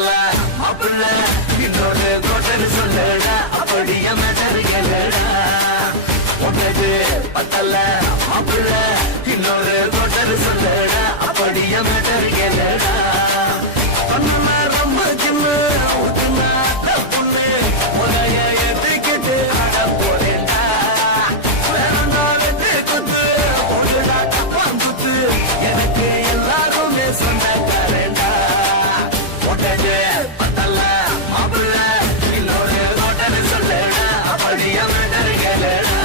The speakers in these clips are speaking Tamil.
பத்தல மாப்பிள்ள இன்னொரு கோட்டர் சொல்லடா அப்படிய மேட்டர் கேளடா உனக்கு பத்தல மாப்பிள்ள இன்னொரு கோட்டர் சொல்லடா அப்படிய மேட்டர் கேளடா பண்ண ரொம்ப ஜிம்மு ஊத்துனா பொண்ணு உனைய எதிர்க்கிட்டு ஆட போறேன்டா வேறண்டா வெட்டு குத்து பொண்ணுடா டப்பான் குத்து எனக்கு எல்லாருமே சொந்தக்காரண்டா உடனே பத்தல மாப்பிள்ள இன்னொரு கோட்டர் சொல்லடா அப்படிய மேட்டர் கேளடா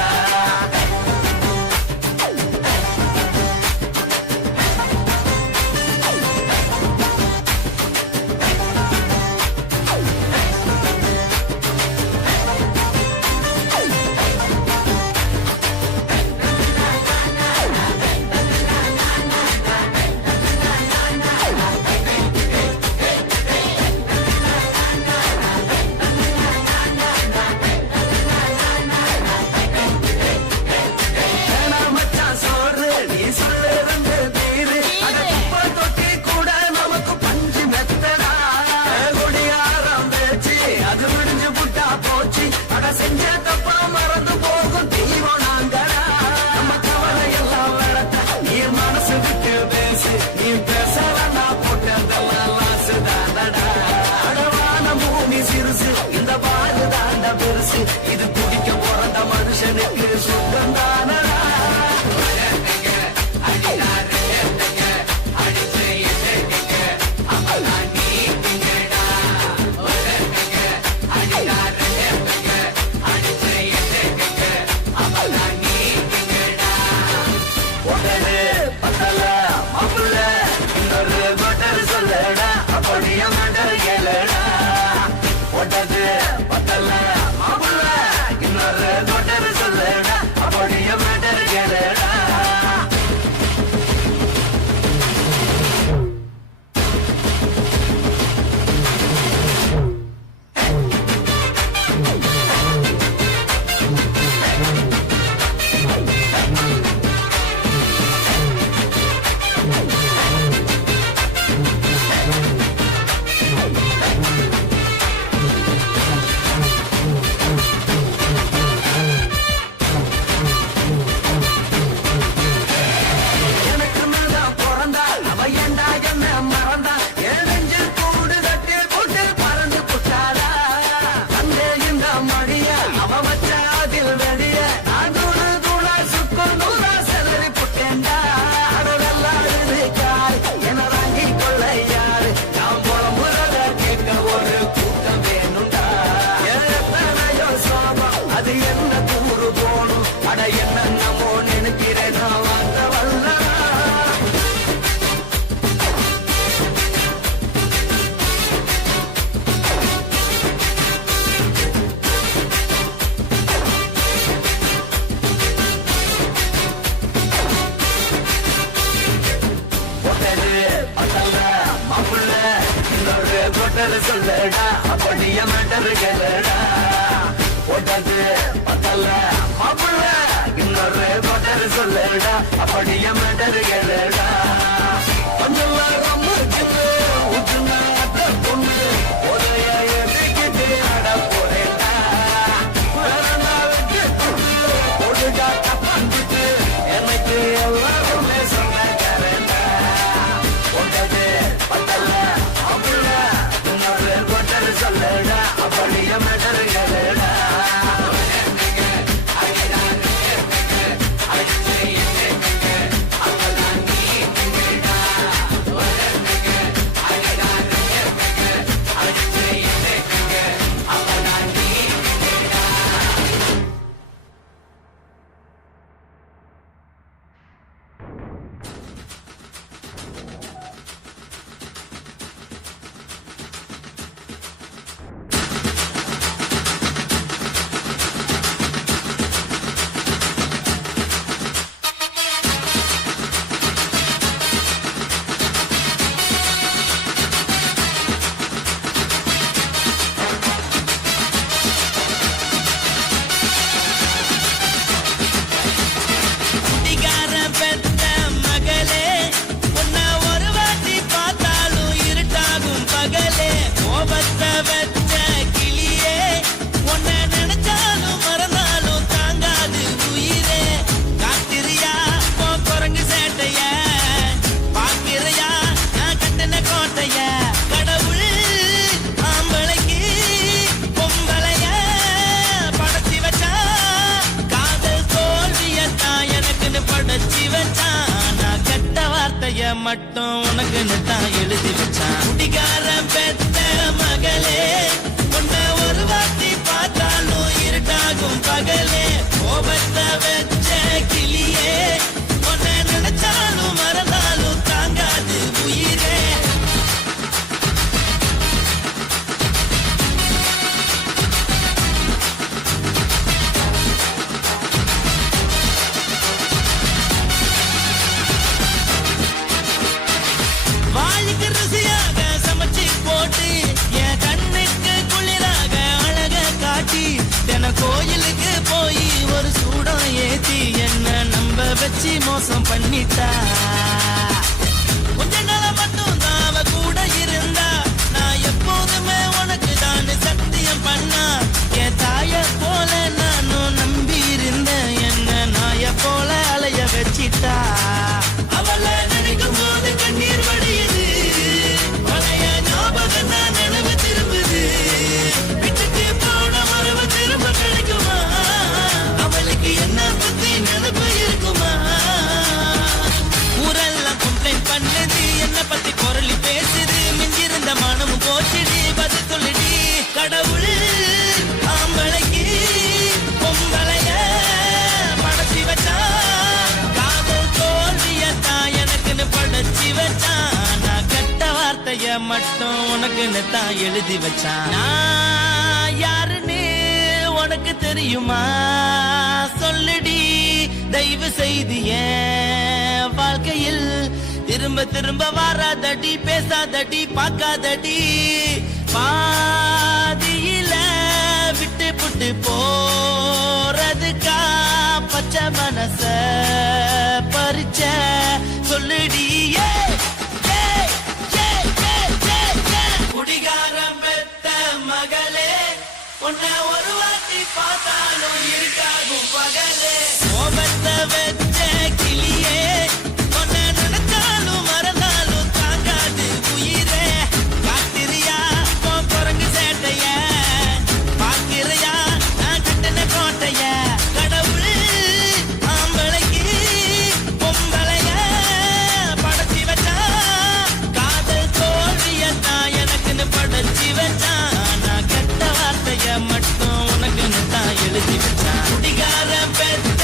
இது குடிக்க போறந்த மனுஷனுக்கு சுத்தம் தானடா உடனே பத்தல மாப்பிள்ள இன்னொரு கோட்டர் சொல்லடா அப்படிய மேட்டர் கேளடா உடனே பத்தல மாப்பிள்ள இன்னொரு கோட்டர் சொல்லடா அப்படிய மேட்டர் கேளடா சொல்லடா அப்படிய மேட்டர் கேளடா உடனே பத்தல மாப்பிள்ள இன்னொரு கோட்டர் சொல்லடா அப்படிய மேட்டர் கேளடா கொஞ்சம் ரொம்ப ஊத்துனா பொண்ணு உதய எதிர்க்கிட்டு ஆட போறேன்டா வேறண்டா வெட்டு பொண்ணுடா டப்பான் குத்து எனக்கு எல்லாருமே சொந்தக்காரண்டா உடனே பத்தல மாப்பிள்ள இன்னொரு கோட்டர் சொல்லடா அப்படிய மேட்டர் கேளடா வார்த்தைய மட்டும் உனக்குன்னு தான் எழுதி வச்சான். குடிகாரன் பெத்த மகளே, உன்னை ஒரு வார்த்தை பார்த்தாலும் இருட்டாகும் பகலே. கோபத்தை வச்ச கிளியே, உன்னை நினைச்சாலும் மறந்தாலும் தாங்காது உயிரே. வாய்க்கு ருசியாக சமைச்சு போட்டு என் கண்ணுக்கு குளிராக அழக காட்டி தின கோயிலுக்கு போய் ஒரு சூடம் ஏத்தி என்ன நம்ப வச்சு மோசம் பண்ணிட்டா. கொஞ்ச நாள் மட்டும் தான் அவ கூட இருந்தா, நான் எப்போதுமே உனக்கு தான் சத்தியம் பண்ணா. என் தாய போல நானும் நம்பி இருந்தேன், என்ன நாய போல அலைய வச்சிட்டா. அவளை நினைக்கும் போது கண்ணீர் வடியுது, பழைய ஞாபகம் தான் நினைவு திரும்புது. விட்டுக்கு போன மரபு திரும்ப கிடைக்குமா? அவளுக்கு என்ன பத்தி நினைப்பு இருக்குமா? ஊரெல்லாம் கம்ப்ளைண்ட் பண்ணுது, என்ன பத்தி குரலி பேசுது. மிஞ்சிருந்த மனமும் போச்சுடி, பதில் சொல்லுடி. கடவுள் ஆம்பளைக்கு பொம்பளைய படைச்சி வச்சான், காதல் தோல்வியத்தான் எனக்குன்னு படைச்சி வச்சான். நான் கெட்ட வார்த்தைய மட்டும் உனக்குன்னு தான் எழுதி வச்சான். நான் யாருன்னு உனக்கு தெரியுமா? சொல்லுடி தயவு செய்து என் வாழ்க்கையில் திரும்ப திரும்ப வராதடி, பேசாதடி, பார்க்காதடி. பாதியில விட்டு புட்டு போறதுக்கா பச்சை மனச பறிச்ச சொல்லுடி. குடிகாரம் பெத்த மகளே, உன்னை ஒரு வாட்டி பார்த்தாலும் இருக்காகும் பகலே. கோபத்தை வச்ச கிளியே, உன்னை நினைச்சாலும் மறந்தாலும் தாங்காது உயிரே. காத்திரியா உன் குரங்கு சேட்டைய, பார்க்கிறியா நான் கட்டின கோட்டைய. கடவுள் ஆம்பளைக்கு பொம்பளைய படைச்சி வச்சான், காதல் தோல்வியத்தான் எனக்குன்னு படைச்சி வச்சான். நான் கெட்ட வார்த்தைய மட்டும் உனக்குன்னு தான் எழுதி வச்சான். குடிகாரன் பெத்த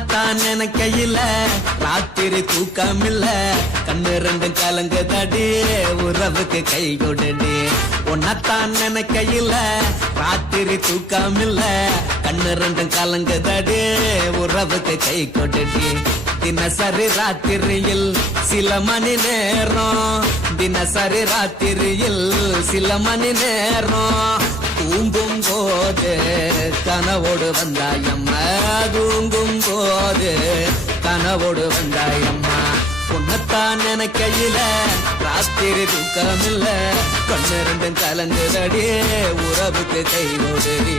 உன்னத்தான் நினைக்கையில ராத்திரி தூக்கமில்ல கண்ணு ரெண்டும் கலங்கு தடி உறவுக்கு கை கொடுடி உன்னத்தான் நினைக்கையில ராத்திரி தூக்கமில்ல கண்ணு ரெண்டும் கலங்கு தடி உறவுக்கு கை கொடுடி தினசரி ராத்திரியில் சில மணி நேரம் தினசரி ராத்திரியில் சில மணி நேரம் தூங்கும் போது கனவோடு வந்தாயம்மா தூங்கும் போது கனவோடு வந்தாயம்மா உன்னத்தான் நினைக்கையில ராத்திரி தூக்கமில்ல கண்ணு ரெண்டும் கலங்குதடி உறவுக்கு கை ஓடுடி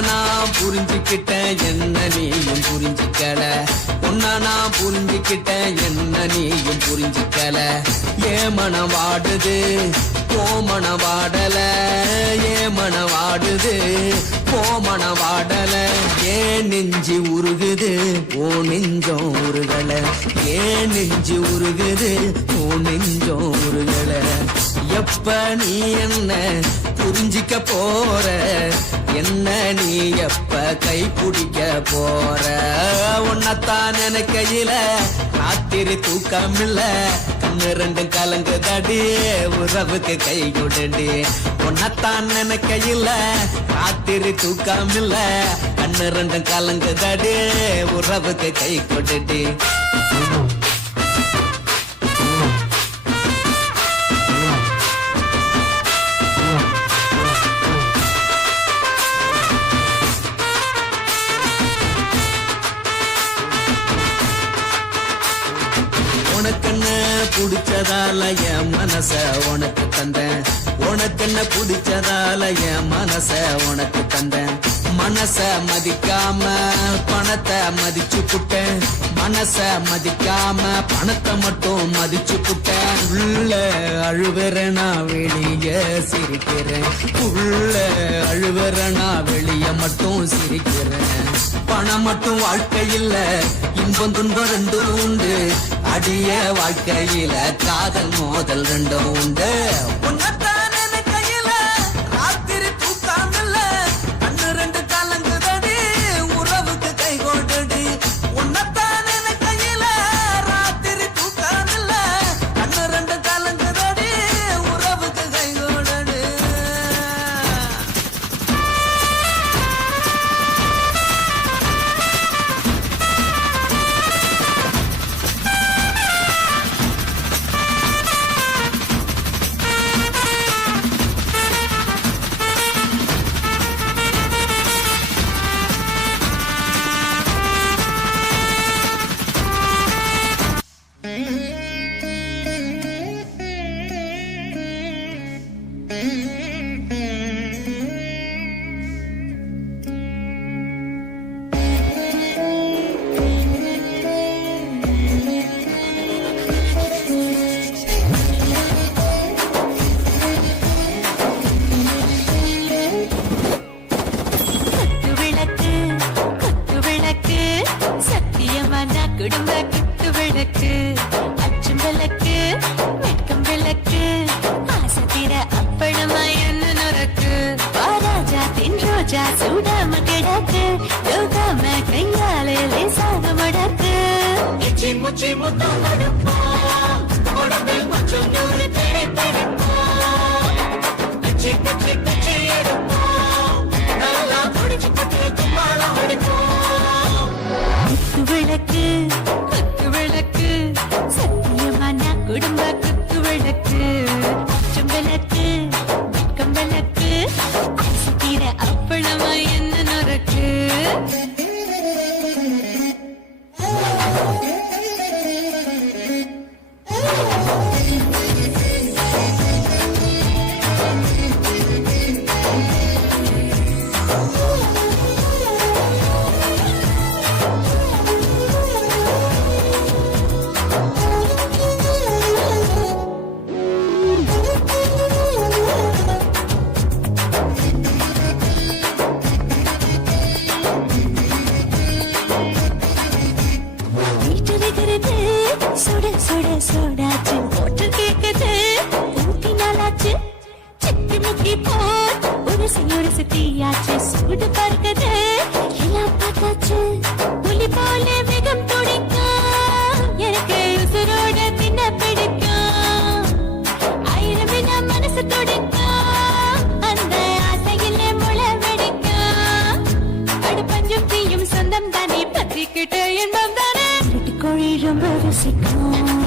நான் புரிஞ்சுக்கிட்டேன் என்ன நீயும் புரிஞ்சுக்கல உன்ன நான் புரிஞ்சுக்கிட்டேன் என்ன நீயும் புரிஞ்சுக்கல ஏன் மனம் வாடுது போ மனம் வாடல ஏன் மனம் வாடுது போ மனம் வாடல ஏன் நெஞ்சு உருகுது ஓ நெஞ்சம் உருகல ஏன் நெஞ்சு உருகுது ஓ நெஞ்சம் உருகல எப்ப நீ என்ன புரிஞ்சிக்க போற என்ன நீ எப்ப கை பிடிக்க போற உன்னத்தான் நினைக்கையில ராத்திரி தூக்கமில்ல கண்ணு ரெண்டும் கலங்கு தடி உறவுக்கு கை கொடுடி உன்னத்தான் நினைக்கையில ராத்திரி தூக்கமில்ல கண்ணு ரெண்டும் கலங்கு தடி உறவுக்கு கை கொடுடி உனக்கென்ன பிடிச்சதால என் மனச உனக்கு தந்தேன் உனக்கென்ன பிடிச்சதால என் மனச உனக்கு தந்தேன் மனச மதிக்காம பணத்தை மதிச்சு புட்டேன் மனச மதிக்காம பணத்தை மட்டும் மதிச்சு புட்டேன் உள்ள அழுவுறனா வெளிய சிரிக்கிறேன் உள்ள அழுவுறனா வெளிய மட்டும் சிரிக்கிறேன் பணம் மட்டும் வாழ்க்கையில் இன்பம் துன்பம் ரெண்டும் உண்டு அடிய வாழ்க்கையில காதல் மோதல் ரெண்டும் உண்டு உன்னத்தான் நினைக்கையில ராத்திரி தூக்காமல்ல கண்ணு ரெண்டு கலங்குதடி உறவுக்கு கை கொடுடி உன்னத்தான் நினைக்கையில ராத்திரி தூக்காமல்ல கண்ணு ரெண்டு கலங்குதடி உறவுக்கு கை கொடுடி குடும்ப குத்து விளக்கு அச்சும் விளக்கு வெட்கம் விளக்கு ஆசத்திர அப்பளமா என்ன நுறக்கு ராஜா தின் ரோஜா சூடாம கிடக்கு யோகாம கையாலே லேசாக முடக்கு இச்சி முச்சி முத்தம் கொடுப்போம் உடம்பில் கொஞ்சம் நூறு திரைப்பெடுப்போம் இச்சி குச்சி குச்சி எடுப்போம் நல்லா குடிச்சு குத்து கும்பாலம் அடிப்போம் குத்து விளக்கு சத்தியமான குடும்ப குத்து விளக்கு அச்சும் விளக்கு வெட்கம் விளக்கு ஆசத்திர அப்பளமா என்ன நுறக்கு சோடாச்சு போட்டு கேக்குது ஊட்டி நாளாச்சு சிக்கி முக்கி போர் ஒரு சுத்தியாச்சு சூடு பார்க்குது எல்லாம் பார்த்தாச்சு புலி போல வேகம் துடிக்கும் எனக்கு உசுரோட தின்ன பிடிக்கும் ஆயிரம் வினா மனசு துடிக்கும் அந்த ஆசையிலே முளை வெடிக்கும் அடு பஞ்சும் தீயும் சொந்தம் தானே பத்திக்கிட்ட இன்பம் தானே கோழி ரொம்ப ருசிக்கும்